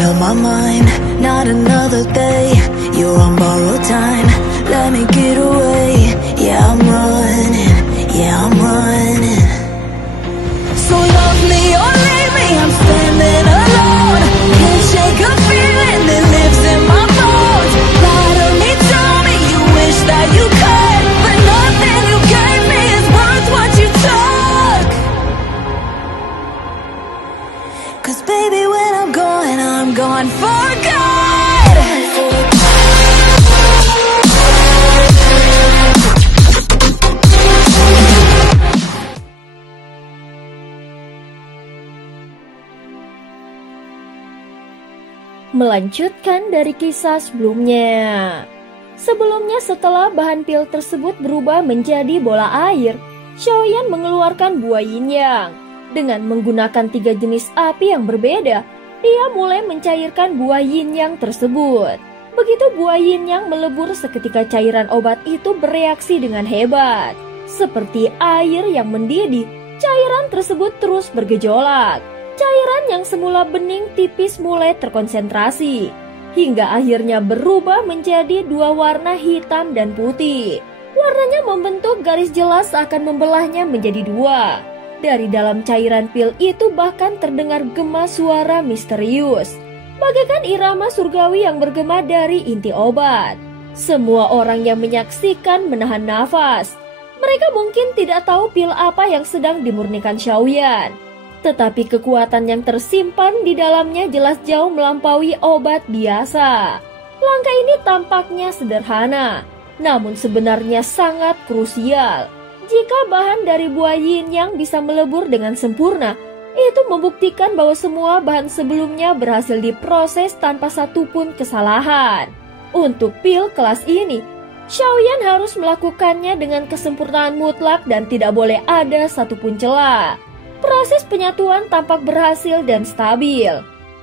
made up my mind, not another day. You're on borrowed time, let me get away. Yeah, I'm running, yeah, I'm running. So love me or leave me, I'm standing alone. Can't shake a feeling that lives in my bones. Lie to me, tell me you wish that you could, but nothing you gave me is worth what you took. Cause baby, when I'm gone for good. Melanjutkan dari kisah sebelumnya. Sebelumnya setelah bahan pil tersebut berubah menjadi bola air, Xiaoyan mengeluarkan buah yin yang. Dengan menggunakan 3 jenis api yang berbeda, dia mulai mencairkan buah yin yang tersebut. Begitu buah yin yang melebur, seketika cairan obat itu bereaksi dengan hebat. Seperti air yang mendidih, cairan tersebut terus bergejolak. Cairan yang semula bening tipis mulai terkonsentrasi, hingga akhirnya berubah menjadi 2 warna hitam dan putih. Warnanya membentuk garis jelas akan membelahnya menjadi 2. Dari dalam cairan pil itu bahkan terdengar gema suara misterius, bagaikan irama surgawi yang bergema dari inti obat. Semua orang yang menyaksikan menahan nafas. Mereka mungkin tidak tahu pil apa yang sedang dimurnikan Xiaoyan, tetapi kekuatan yang tersimpan di dalamnya jelas jauh melampaui obat biasa. Langkah ini tampaknya sederhana, namun sebenarnya sangat krusial. Jika bahan dari buah yin yang bisa melebur dengan sempurna, itu membuktikan bahwa semua bahan sebelumnya berhasil diproses tanpa satupun kesalahan. Untuk pil kelas ini, Xiaoyan harus melakukannya dengan kesempurnaan mutlak dan tidak boleh ada satupun celah. Proses penyatuan tampak berhasil dan stabil,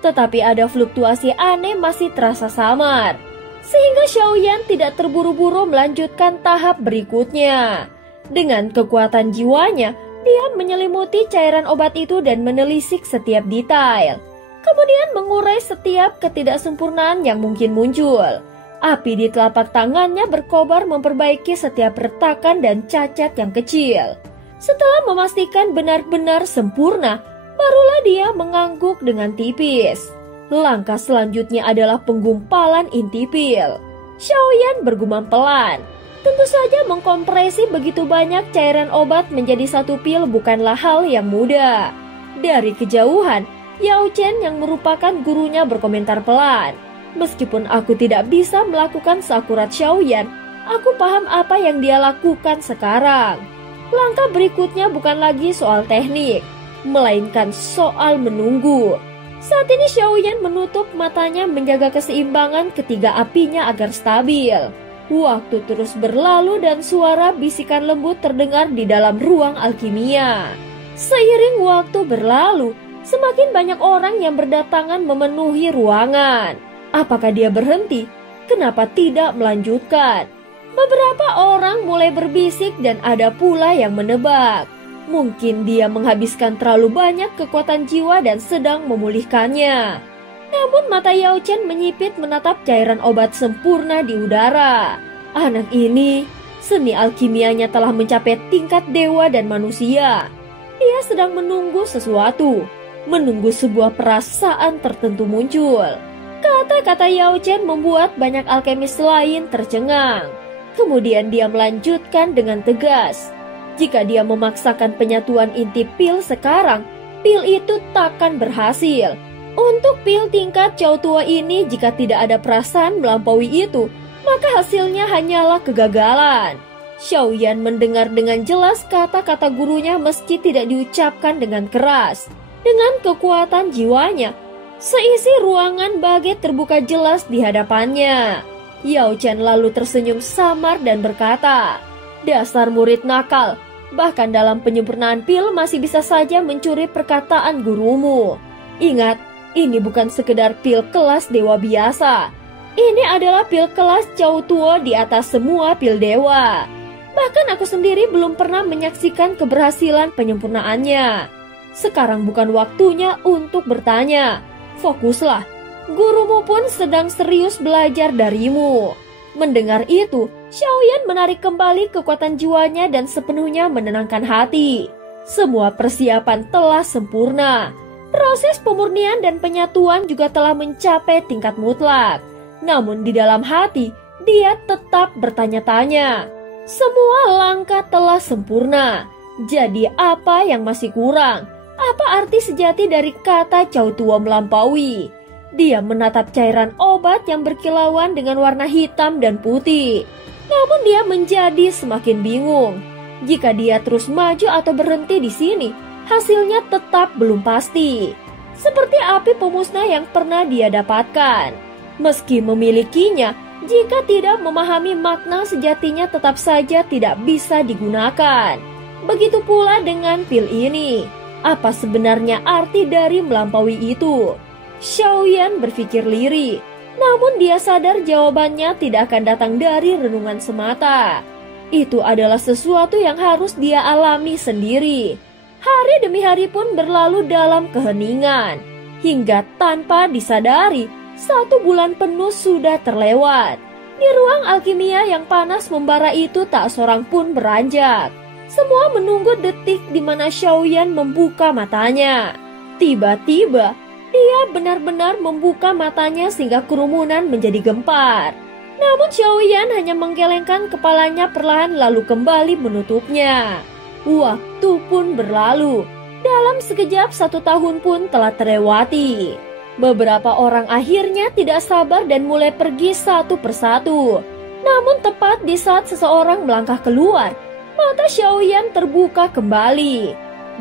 tetapi ada fluktuasi aneh masih terasa samar, sehingga Xiaoyan tidak terburu-buru melanjutkan tahap berikutnya. Dengan kekuatan jiwanya, dia menyelimuti cairan obat itu dan menelisik setiap detail, kemudian mengurai setiap ketidaksempurnaan yang mungkin muncul. Api di telapak tangannya berkobar memperbaiki setiap retakan dan cacat yang kecil. Setelah memastikan benar-benar sempurna, barulah dia mengangguk dengan tipis. Langkah selanjutnya adalah penggumpalan inti pil. Xiaoyan bergumam pelan. Tentu saja mengkompresi begitu banyak cairan obat menjadi satu pil bukanlah hal yang mudah. Dari kejauhan, Yao Chen yang merupakan gurunya berkomentar pelan. Meskipun aku tidak bisa melakukan seakurat Xiaoyan, aku paham apa yang dia lakukan sekarang. Langkah berikutnya bukan lagi soal teknik, melainkan soal menunggu. Saat ini Xiaoyan menutup matanya menjaga keseimbangan ketiga apinya agar stabil. Waktu terus berlalu dan suara bisikan lembut terdengar di dalam ruang alkimia. Seiring waktu berlalu, semakin banyak orang yang berdatangan memenuhi ruangan. Apakah dia berhenti? Kenapa tidak melanjutkan? Beberapa orang mulai berbisik dan ada pula yang menebak. Mungkin dia menghabiskan terlalu banyak kekuatan jiwa dan sedang memulihkannya. Namun mata Yao Chen menyipit menatap cairan obat sempurna di udara. Anak ini, seni alkimianya telah mencapai tingkat dewa dan manusia. Dia sedang menunggu sesuatu, menunggu sebuah perasaan tertentu muncul. Kata-kata Yao Chen membuat banyak alkemis lain tercengang. Kemudian dia melanjutkan dengan tegas. Jika dia memaksakan penyatuan inti pil sekarang, pil itu takkan berhasil. Untuk pil tingkat Cao Tua ini, jika tidak ada perasaan melampaui itu, maka hasilnya hanyalah kegagalan. Xiaoyan mendengar dengan jelas kata-kata gurunya meski tidak diucapkan dengan keras. Dengan kekuatan jiwanya, seisi ruangan bagai terbuka jelas di hadapannya. Yao Chen lalu tersenyum samar dan berkata, "Dasar murid nakal, bahkan dalam penyempurnaan pil masih bisa saja mencuri perkataan gurumu. Ingat, ini bukan sekedar pil kelas dewa biasa. Ini adalah pil kelas Cao Tuo di atas semua pil dewa. Bahkan aku sendiri belum pernah menyaksikan keberhasilan penyempurnaannya. Sekarang bukan waktunya untuk bertanya. Fokuslah. Gurumu pun sedang serius belajar darimu." Mendengar itu, Xiaoyan menarik kembali kekuatan jiwanya dan sepenuhnya menenangkan hati. Semua persiapan telah sempurna. Proses pemurnian dan penyatuan juga telah mencapai tingkat mutlak. Namun di dalam hati, dia tetap bertanya-tanya. Semua langkah telah sempurna. Jadi apa yang masih kurang? Apa arti sejati dari kata Cao Tuo melampaui? Dia menatap cairan obat yang berkilauan dengan warna hitam dan putih. Namun dia menjadi semakin bingung. Jika dia terus maju atau berhenti di sini, hasilnya tetap belum pasti. Seperti api pemusnah yang pernah dia dapatkan. Meski memilikinya, jika tidak memahami makna sejatinya tetap saja tidak bisa digunakan. Begitu pula dengan pil ini. Apa sebenarnya arti dari melampaui itu? Xiaoyan berpikir lirih, namun dia sadar jawabannya tidak akan datang dari renungan semata. Itu adalah sesuatu yang harus dia alami sendiri. Hari demi hari pun berlalu dalam keheningan, hingga tanpa disadari, 1 bulan penuh sudah terlewat. Di ruang alkimia yang panas membara itu tak seorang pun beranjak. Semua menunggu detik di mana Xiaoyan membuka matanya. Tiba-tiba, dia benar-benar membuka matanya sehingga kerumunan menjadi gempar. Namun Xiaoyan hanya menggelengkan kepalanya perlahan lalu kembali menutupnya. Waktu pun berlalu. Dalam sekejap 1 tahun pun telah terlewati. Beberapa orang akhirnya tidak sabar dan mulai pergi satu persatu. Namun tepat di saat seseorang melangkah keluar, mata Xiaoyan terbuka kembali.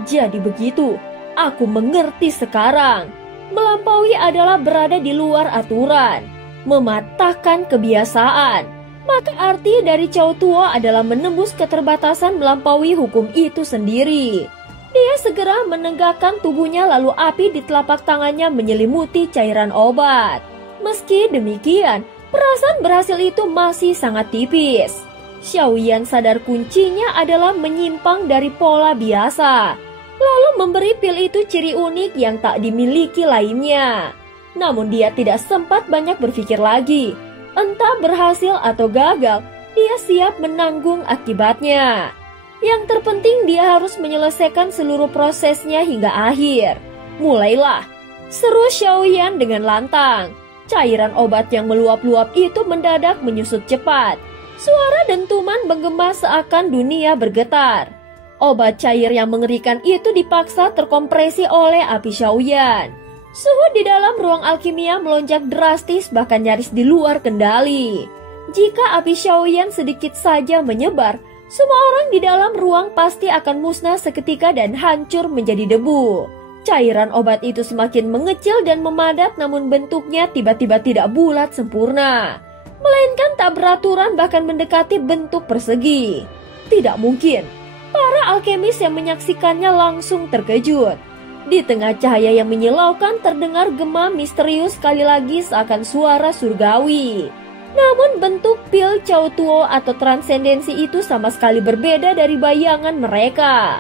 Jadi begitu, aku mengerti sekarang. Melampaui adalah berada di luar aturan, mematahkan kebiasaan. Maka arti dari Cao Tuo adalah menembus keterbatasan melampaui hukum itu sendiri. Dia segera menegakkan tubuhnya lalu api di telapak tangannya menyelimuti cairan obat. Meski demikian, perasaan berhasil itu masih sangat tipis. Xiaoyan sadar kuncinya adalah menyimpang dari pola biasa, lalu memberi pil itu ciri unik yang tak dimiliki lainnya. Namun dia tidak sempat banyak berpikir lagi. Entah berhasil atau gagal, dia siap menanggung akibatnya. Yang terpenting dia harus menyelesaikan seluruh prosesnya hingga akhir. Mulailah, seru Xiaoyan dengan lantang. Cairan obat yang meluap-luap itu mendadak menyusut cepat. Suara dentuman menggema seakan dunia bergetar. Obat cair yang mengerikan itu dipaksa terkompresi oleh api Xiaoyan. Suhu di dalam ruang alkimia melonjak drastis bahkan nyaris di luar kendali. Jika api Xiaoyan sedikit saja menyebar, semua orang di dalam ruang pasti akan musnah seketika dan hancur menjadi debu. Cairan obat itu semakin mengecil dan memadat namun bentuknya tiba-tiba tidak bulat sempurna, melainkan tak beraturan bahkan mendekati bentuk persegi. Tidak mungkin. Para alkemis yang menyaksikannya langsung terkejut. Di tengah cahaya yang menyilaukan terdengar gema misterius sekali lagi seakan suara surgawi. Namun bentuk pil Cao Tuo atau transendensi itu sama sekali berbeda dari bayangan mereka.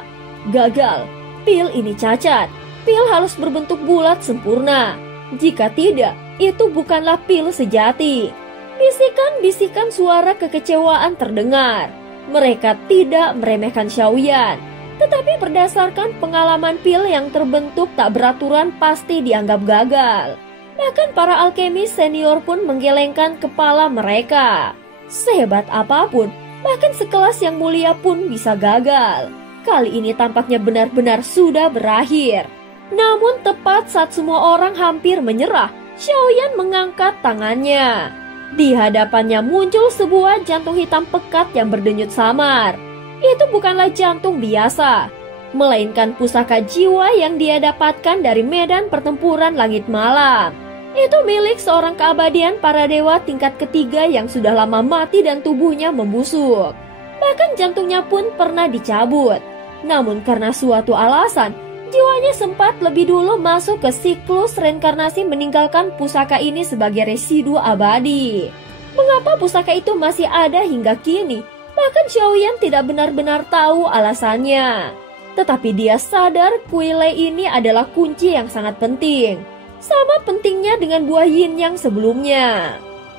Gagal, pil ini cacat. Pil harus berbentuk bulat sempurna. Jika tidak, itu bukanlah pil sejati. Bisikan-bisikan suara kekecewaan terdengar. Mereka tidak meremehkan Xiaoyan, tetapi berdasarkan pengalaman pil yang terbentuk tak beraturan pasti dianggap gagal. Bahkan para alkemis senior pun menggelengkan kepala mereka. Sehebat apapun, bahkan sekelas yang mulia pun bisa gagal. Kali ini tampaknya benar-benar sudah berakhir. Namun tepat saat semua orang hampir menyerah, Xiaoyan mengangkat tangannya. Di hadapannya muncul sebuah jantung hitam pekat yang berdenyut samar. Itu bukanlah jantung biasa, melainkan pusaka jiwa yang dia dapatkan dari medan pertempuran langit malam. Itu milik seorang keabadian para dewa tingkat ketiga yang sudah lama mati dan tubuhnya membusuk. Bahkan jantungnya pun pernah dicabut. Namun karena suatu alasan, jiwanya sempat lebih dulu masuk ke siklus reinkarnasi meninggalkan pusaka ini sebagai residu abadi. Mengapa pusaka itu masih ada hingga kini? Bahkan Xiaoyan tidak benar-benar tahu alasannya. Tetapi dia sadar kuile ini adalah kunci yang sangat penting. sama pentingnya dengan buah yin yang sebelumnya.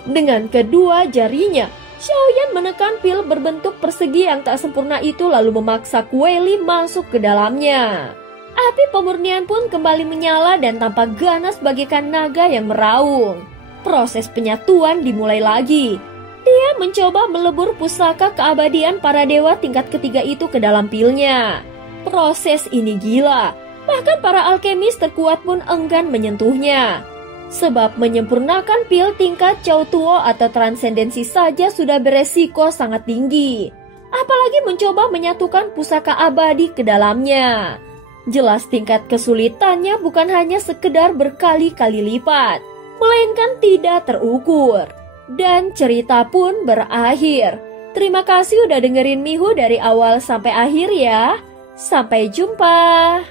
Dengan kedua jarinya, Xiaoyan menekan pil berbentuk persegi yang tak sempurna itu lalu memaksa Kueli masuk ke dalamnya. Api pemurnian pun kembali menyala dan tampak ganas bagaikan naga yang meraung. Proses penyatuan dimulai lagi. Dia mencoba melebur pusaka keabadian para dewa tingkat ketiga itu ke dalam pilnya. Proses ini gila, bahkan para alkemis terkuat pun enggan menyentuhnya. Sebab menyempurnakan pil tingkat Chou Tuo atau transendensi saja sudah beresiko sangat tinggi. Apalagi mencoba menyatukan pusaka abadi ke dalamnya. Jelas tingkat kesulitannya bukan hanya sekedar berkali-kali lipat, melainkan tidak terukur. Dan cerita pun berakhir. Terima kasih udah dengerin Mihu dari awal sampai akhir ya. Sampai jumpa.